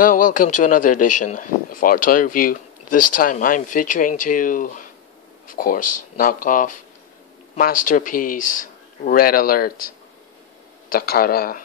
Now, welcome to another edition of our toy review. This time I'm featuring to, of course, knockoff, masterpiece, Red Alert, Takara,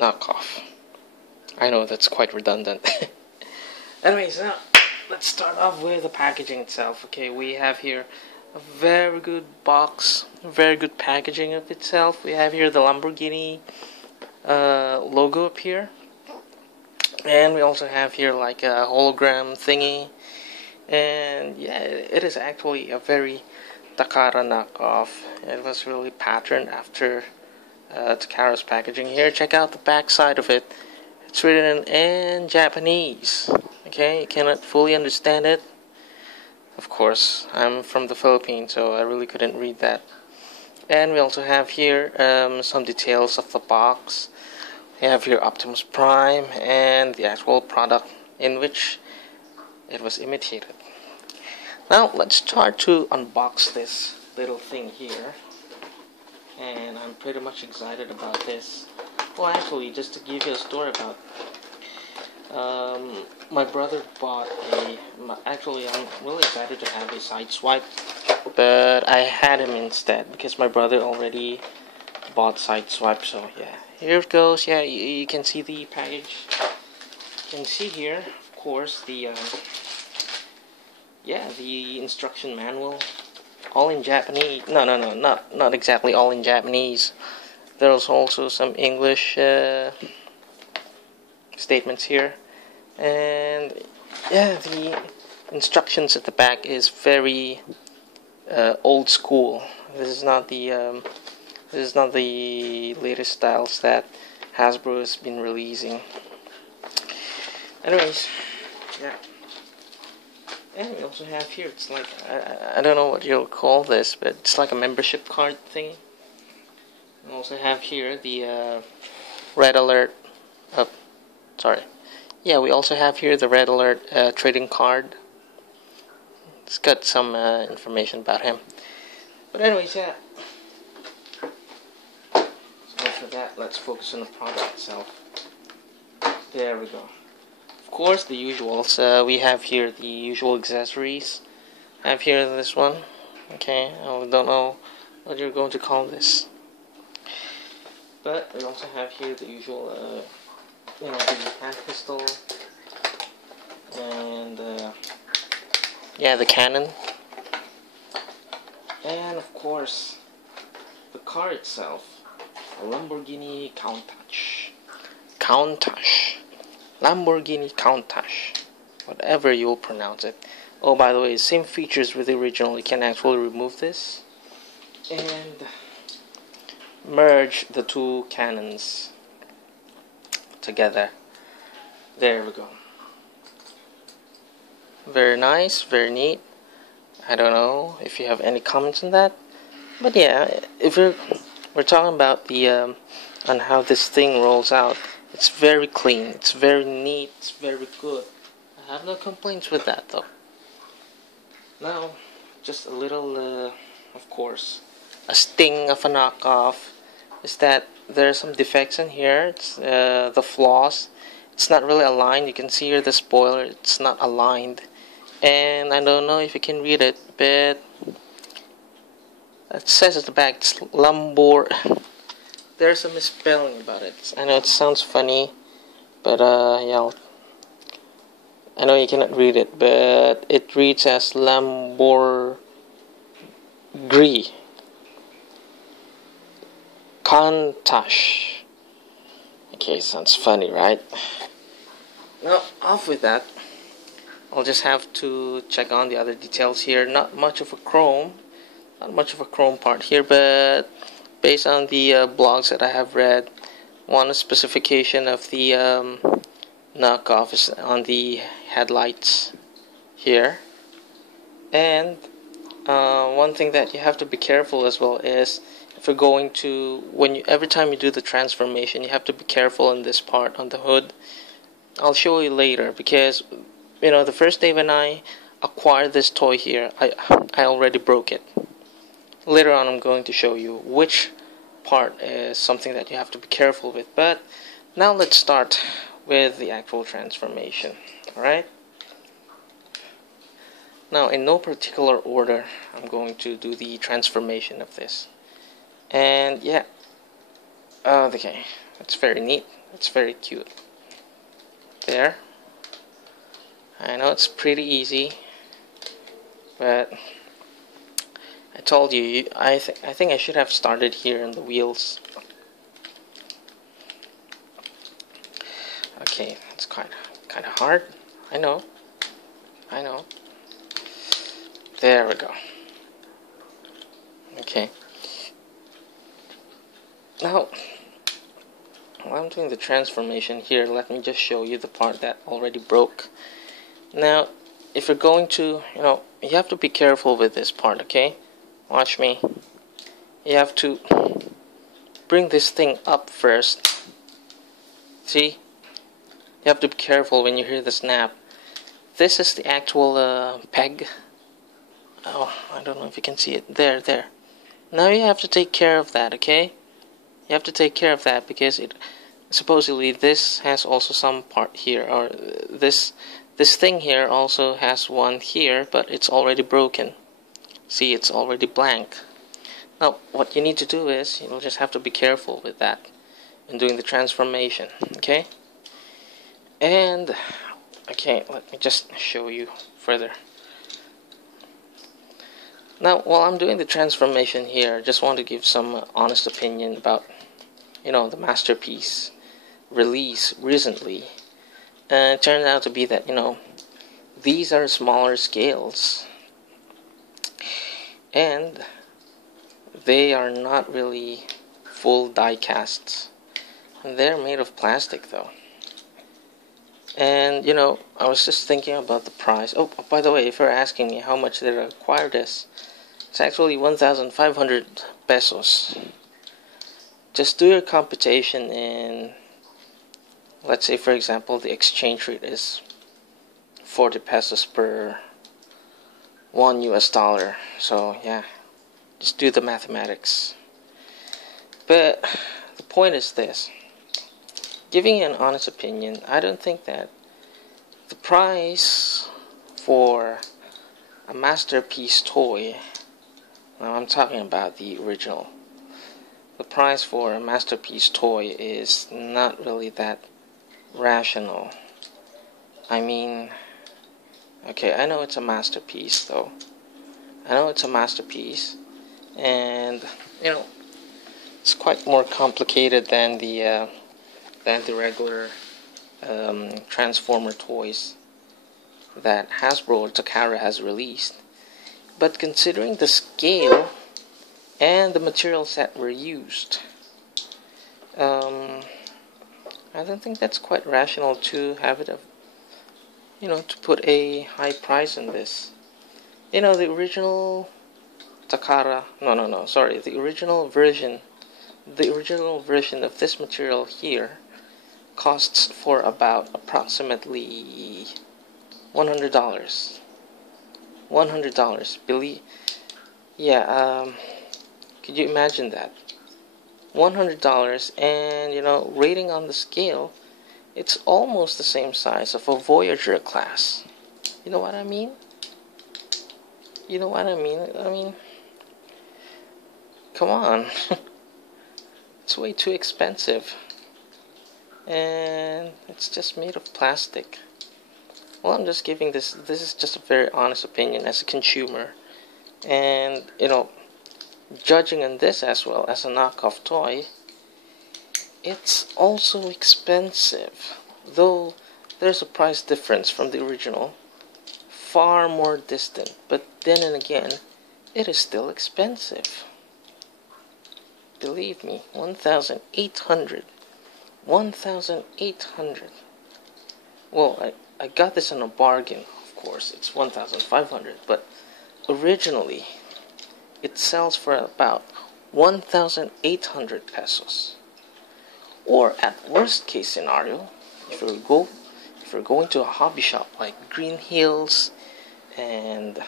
knockoff. I know that's quite redundant. Anyways, now let's start off with the packaging itself. Okay, we have here a very good box, very good packaging of itself. We have here the Lamborghini logo up here. And we also have here like a hologram thingy. And yeah, it is actually a very Takara knockoff. It was really patterned after Takara's packaging here. Check out the back side of it. It's written in Japanese. Okay, you cannot fully understand it. Of course, I'm from the Philippines, so I really couldn't read that. And we also have here some details of the box. We have here Optimus Prime and the actual product in which it was imitated. Now let's start to unbox this little thing here. And I'm pretty much excited about this. Well, actually, just to give you a story about my brother bought actually I'm really excited to have a side swipe, but I had him instead because my brother already bought side swipe. So yeah, here it goes. Yeah, you can see the package. You can see here, of course, the instruction manual, all in Japanese. No, not exactly all in Japanese. There's also some English statements here, and yeah, the instructions at the back is very old school. This is not the latest styles that Hasbro has been releasing. Anyways, yeah. And we also have here, it's like, I don't know what you'll call this, but it's like a membership card thing. We also have here the Red Alert, we also have here the Red Alert trading card. It's got some information about him. But anyways, yeah. For that, let's focus on the product itself. There we go. Of course, the usuals. We have here the usual accessories. I have here this one. Okay, I don't know what you're going to call this. But we also have here the usual, the hand pistol. And, the cannon. And, of course, the car itself. A Lamborghini Countach. Lamborghini Countach. Whatever you will pronounce it. Oh, by the way, same features with the original. You can actually remove this and merge the two cannons together. There we go. Very nice, very neat. I don't know if you have any comments on that, but yeah, if we're talking about the on how this thing rolls out. It's very clean, it's very neat, it's very good. I have no complaints with that though. Now, just a little, of course, a sting of a knockoff is that there are some defects in here. It's the flaws. It's not really aligned. You can see here the spoiler. It's not aligned, and I don't know if you can read it, but it says at the back, it's Lambor. There's a misspelling about it. I know it sounds funny, but I know you cannot read it, but it reads as Lamborghini Countach. Okay, sounds funny, right? Now, off with that. I'll just have to check on the other details here. Not much of a chrome part here, but based on the blogs that I have read, one specification of the knockoff is on the headlights here. And one thing that you have to be careful as well is if you're going to, every time you do the transformation, you have to be careful on this part on the hood. I'll show you later because the first day when I acquired this toy here, I already broke it. Later on I'm going to show you which part is something that you have to be careful with. But now let's start with the actual transformation. Alright? Now, in no particular order, I'm going to do the transformation of this. And yeah, okay, it's very neat. It's very cute. There. I know it's pretty easy, but I told you, I think I should have started here in the wheels. Okay, it's kind of hard. I know. There we go. Okay. Now, while I'm doing the transformation here, let me just show you the part that already broke. Now, if you're going to, you have to be careful with this part, okay? Watch me. You have to bring this thing up first. See? You have to be careful when you hear the snap. This is the actual peg. Oh, I don't know if you can see it. There. Now you have to take care of that, okay? You have to take care of that because supposedly this has also some part here, or this thing here also has one here, but it's already broken. See, it's already blank. Now, what you need to do is, you'll just have to be careful with that in doing the transformation, okay? And, okay, let me just show you further. Now, while I'm doing the transformation here, I just want to give some honest opinion about, the masterpiece release recently. And it turned out to be that, these are smaller scales. And they are not really full die casts. And they're made of plastic though. And, I was just thinking about the price. Oh, by the way, if you're asking me how much did I acquire this, it's actually 1,500 pesos. Just do your computation in, let's say for example, the exchange rate is 40 pesos per $1. So yeah, just do the mathematics. But the point is this. Giving you an honest opinion, I don't think that the price for a masterpiece toy, now I'm talking about the original, the price for a masterpiece toy is not really that rational. I mean, okay, I know it's a masterpiece though. I know it's a masterpiece, and it's quite more complicated than the regular Transformer toys that Hasbro or Takara has released. But considering the scale and the materials that were used, I don't think that's quite rational to have it, to put a high price on this. The original Takara, the original version of this material here costs for about approximately $100. Could you imagine that? $100, and rating on the scale, it's almost the same size of a Voyager class. You know what I mean? I mean, come on. It's way too expensive. And it's just made of plastic. Well, I'm just giving this is just a very honest opinion as a consumer. And, judging on this as well as a knockoff toy, it's also expensive. Though there's a price difference from the original, far more distant. But then and again, it is still expensive. Believe me, 1,800. 1,800. Well, I got this in a bargain, of course. It's 1,500, but originally it sells for about 1,800 pesos. Or at worst case scenario, if you're going to a hobby shop like Green Hills and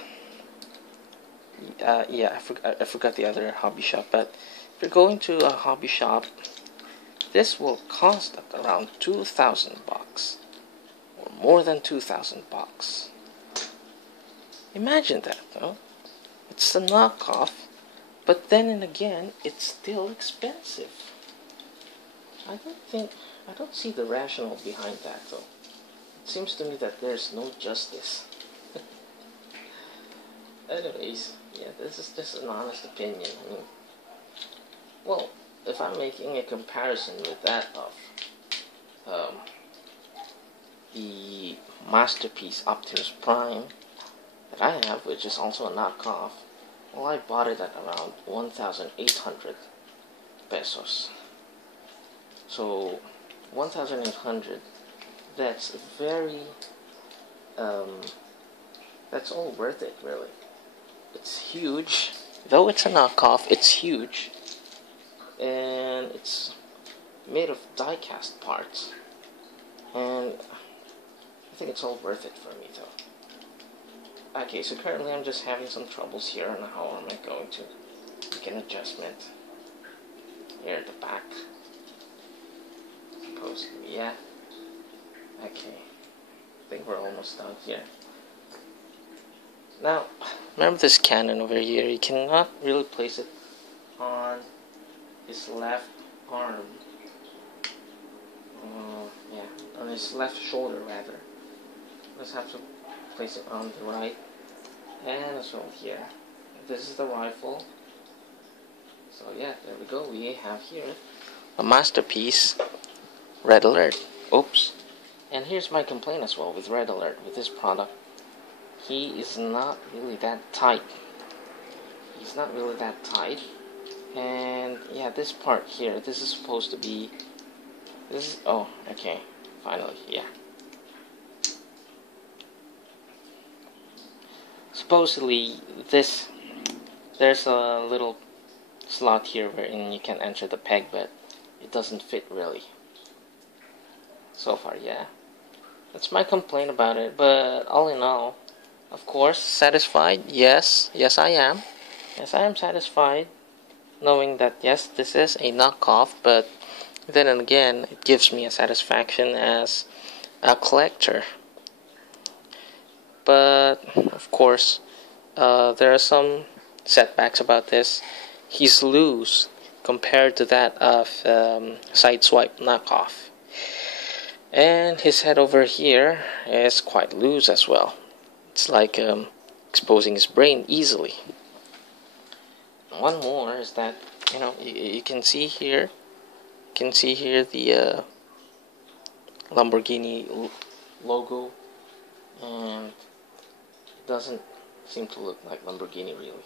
I forgot the other hobby shop, but if you're going to a hobby shop this will cost at around 2,000 bucks, or more than 2,000 bucks. Imagine that, though. It's a knockoff, but then and again, it's still expensive. I don't see the rationale behind that, though. It seems to me that there's no justice. Anyways, yeah, this is just an honest opinion. I mean, well, if I'm making a comparison with that of the Masterpiece Optimus Prime that I have, which is also a knockoff, well, I bought it at around 1,800 pesos. So 1,800, that's very, that's all worth it, really. It's huge. Though it's a knockoff, it's huge. And it's made of die-cast parts. And I think it's all worth it for me, though. Okay, so currently I'm just having some troubles here on how am I going to make an adjustment. Here at the back. Supposedly, yeah. Okay. I think we're almost done here. Now, remember this cannon over here? You cannot really place it on his left arm. Yeah, on his left shoulder, rather. Let's have to place it on the right. And as well here. This is the rifle. So yeah, there we go. We have here a Masterpiece Red Alert. Oops. And here's my complaint as well with Red Alert, with this product. He is not really that tight. He's not really that tight. And yeah, this part here, this is supposed to be, this is, oh, okay, finally, yeah. Supposedly, there's a little slot here wherein you can enter the peg, but it doesn't fit really. So far, yeah. That's my complaint about it, but all in all, of course, satisfied? Yes I am. Yes, I am satisfied, knowing that yes, this is a knockoff, but then again, it gives me a satisfaction as a collector. But, of course, there are some setbacks about this. He's loose compared to that of Sideswipe knockoff. And his head over here is quite loose as well. It's like exposing his brain easily. One more is that, you can see here, the Lamborghini logo, and it doesn't seem to look like Lamborghini really.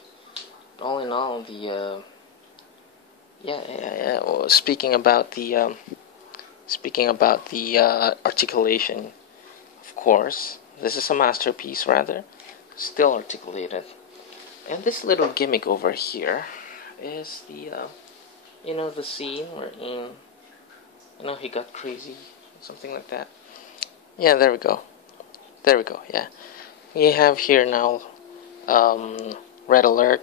All in all, the well, speaking about the articulation, of course, this is a masterpiece, rather, still articulated. And this little gimmick over here is the, the scene wherein, he got crazy, something like that. Yeah, there we go, yeah. We have here now, Red Alert,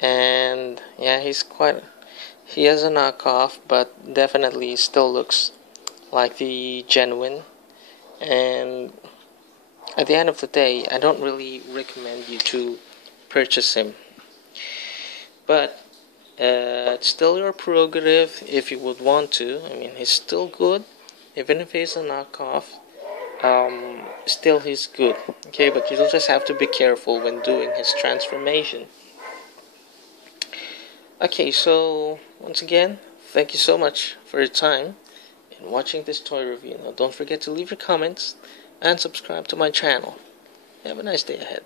and yeah, he has a knockoff, but definitely still looks like the genuine. And at the end of the day, I don't really recommend you to purchase him, but it's still your prerogative if you would want to. I mean, he's still good, even if he's a knockoff. Still he's good, okay, but you'll just have to be careful when doing his transformation. Okay, so once again, thank you so much for your time in watching this toy review. Now don't forget to leave your comments and subscribe to my channel. Have a nice day ahead.